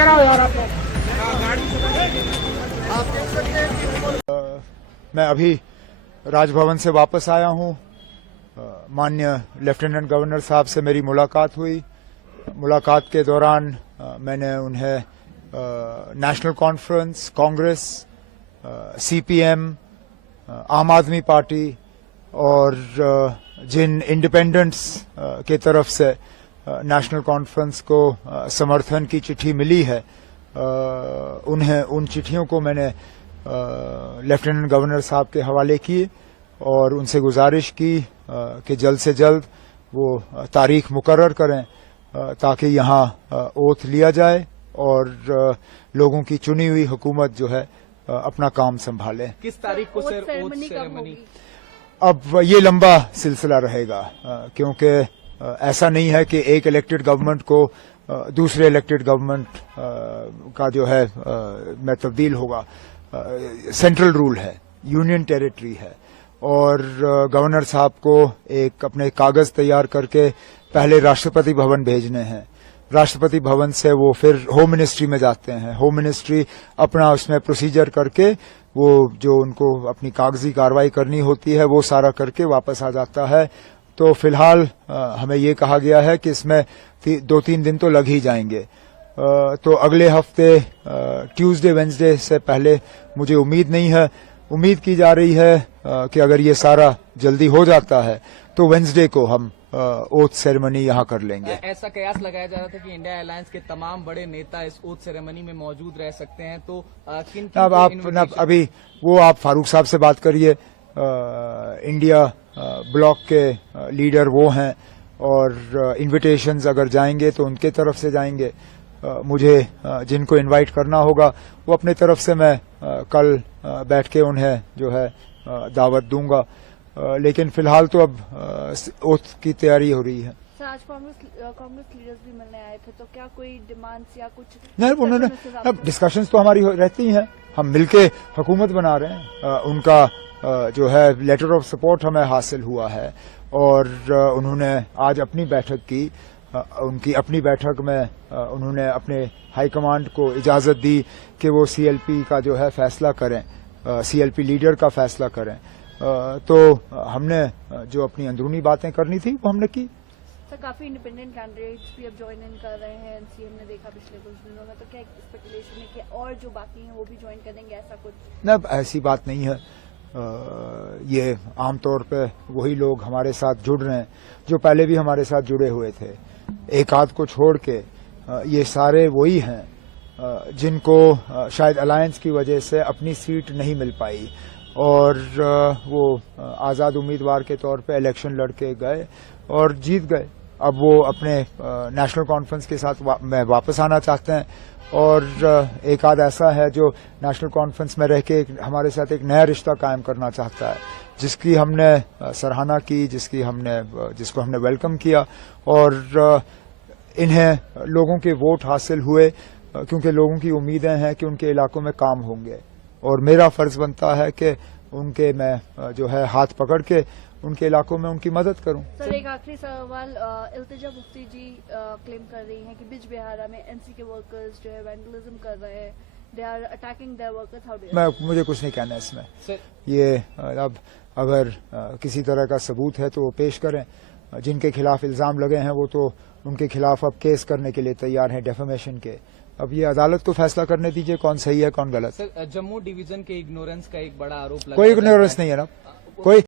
कराओ यार आप। मैं अभी राजभवन से वापस आया हूं। माननीय लेफ्टिनेंट गवर्नर साहब से मेरी मुलाकात हुई। मुलाकात के दौरान मैंने उन्हें नेशनल कॉन्फ्रेंस, कांग्रेस, सीपीएम, आम आदमी पार्टी और जिन इंडिपेंडेंट्स के तरफ से नेशनल कॉन्फ्रेंस को समर्थन की चिट्ठी मिली है, उन्हें उन चिट्ठियों को मैंने लेफ्टिनेंट गवर्नर साहब के हवाले किए और उनसे गुजारिश की कि जल्द से जल्द वो तारीख मुकर्रर करें ताकि यहाँ ओथ लिया जाए और लोगों की चुनी हुई हुकूमत जो है अपना काम संभाले। किस तारीख को सर ओथ सेरेमनी? अब ये लंबा सिलसिला रहेगा क्योंकि ऐसा नहीं है कि एक इलेक्टेड गवर्नमेंट को दूसरे इलेक्टेड गवर्नमेंट का जो है में तब्दील होगा। सेंट्रल रूल है, यूनियन टेरिटरी है और गवर्नर साहब को एक अपने कागज तैयार करके पहले राष्ट्रपति भवन भेजने हैं। राष्ट्रपति भवन से वो फिर होम मिनिस्ट्री में जाते हैं। होम मिनिस्ट्री अपना उसमें प्रोसीजर करके वो जो उनको अपनी कागजी कार्रवाई करनी होती है वो सारा करके वापस आ जाता है। तो फिलहाल हमें ये कहा गया है कि इसमें 2-3 दिन तो लग ही जाएंगे। तो अगले हफ्ते ट्यूसडे वेंसडे से पहले मुझे उम्मीद नहीं है। उम्मीद की जा रही है कि अगर ये सारा जल्दी हो जाता है तो वेंसडे को हम ओथ सेरेमनी यहाँ कर लेंगे। ऐसा कयास लगाया जा रहा था कि इंडिया अलायंस के तमाम बड़े नेता इस ओथ सेरेमनी में मौजूद रह सकते हैं, तो किन अब आप अभी वो आप फारूक साहब से बात करिए। इंडिया ब्लॉक के लीडर वो हैं और इन्विटेशंस अगर जाएंगे तो उनके तरफ से जाएंगे। मुझे जिनको इनवाइट करना होगा वो अपने तरफ से मैं कल बैठ के उन्हें जो है दावत दूंगा। लेकिन फिलहाल तो अब ओथ की तैयारी हो रही है। सर, आज कांग्रेस लीडर्स भी मिलने आए थे, तो क्या कोई डिमांड्स या कुछ नहीं, उन्होंने अब डिस्कशंस तो हमारी रहती हैं। हम मिलके हुकूमत बना रहे हैं। उनका जो है लेटर ऑफ सपोर्ट हमें हासिल हुआ है और उन्होंने आज अपनी बैठक की। उनकी अपनी बैठक में उन्होंने अपने हाईकमांड को इजाजत दी कि वो सीएलपी का जो है फैसला करें, सीएलपी लीडर का फैसला करें। तो हमने जो अपनी अंदरूनी बातें करनी थी वो हमने की। सर, काफी इंडिपेंडेंट कैंडिडेट्स भी अब ज्वाइन इन कर रहे हैं। एनसीएम ने देखा पिछले कुछ दिनों में, तो क्या स्पेकुलेशन है कि और जो बाकी हैं वो भी ज्वाइन करेंगे, ऐसा कुछ? न, ऐसी बात नहीं है। ये आमतौर पे वही लोग हमारे साथ जुड़ रहे हैं जो पहले भी हमारे साथ जुड़े हुए थे। एक आध को छोड़ के ये सारे वही हैं जिनको शायद अलायंस की वजह से अपनी सीट नहीं मिल पाई और वो आज़ाद उम्मीदवार के तौर पे इलेक्शन लड़के गए और जीत गए। अब वो अपने नेशनल कॉन्फ्रेंस के साथ में वापस आना चाहते हैं और एक आध ऐसा है जो नेशनल कॉन्फ्रेंस में रह के हमारे साथ एक नया रिश्ता कायम करना चाहता है, जिसकी हमने सराहना की, जिसको हमने वेलकम किया और इन्हें लोगों के वोट हासिल हुए क्योंकि लोगों की उम्मीदें हैं कि उनके इलाकों में काम होंगे और मेरा फर्ज बनता है कि उनके मैं जो है हाथ पकड़ के उनके इलाकों में उनकी मदद करूं। सर, एक आखिरी सवाल। इल्तिजा मुफ्ती जी क्लेम कर रही हैं कि बिज बिहारा में एनसी के वर्कर्स जो है वैंडलिज्म कर रहे हैं, they are attacking their workers. मुझे कुछ नहीं कहना इसमें। ये अब अगर किसी तरह का सबूत है तो वो पेश करें। जिनके खिलाफ इल्जाम लगे हैं वो तो उनके खिलाफ अब केस करने के लिए तैयार हैं, डेफेमेशन के। अब ये अदालत को फैसला करने दीजिए कौन सही है कौन गलत। सर, जम्मू डिवीजन के इग्नोरेंस का एक बड़ा आरोप लगा। कोई इग्नोरेंस नहीं है ना, कोई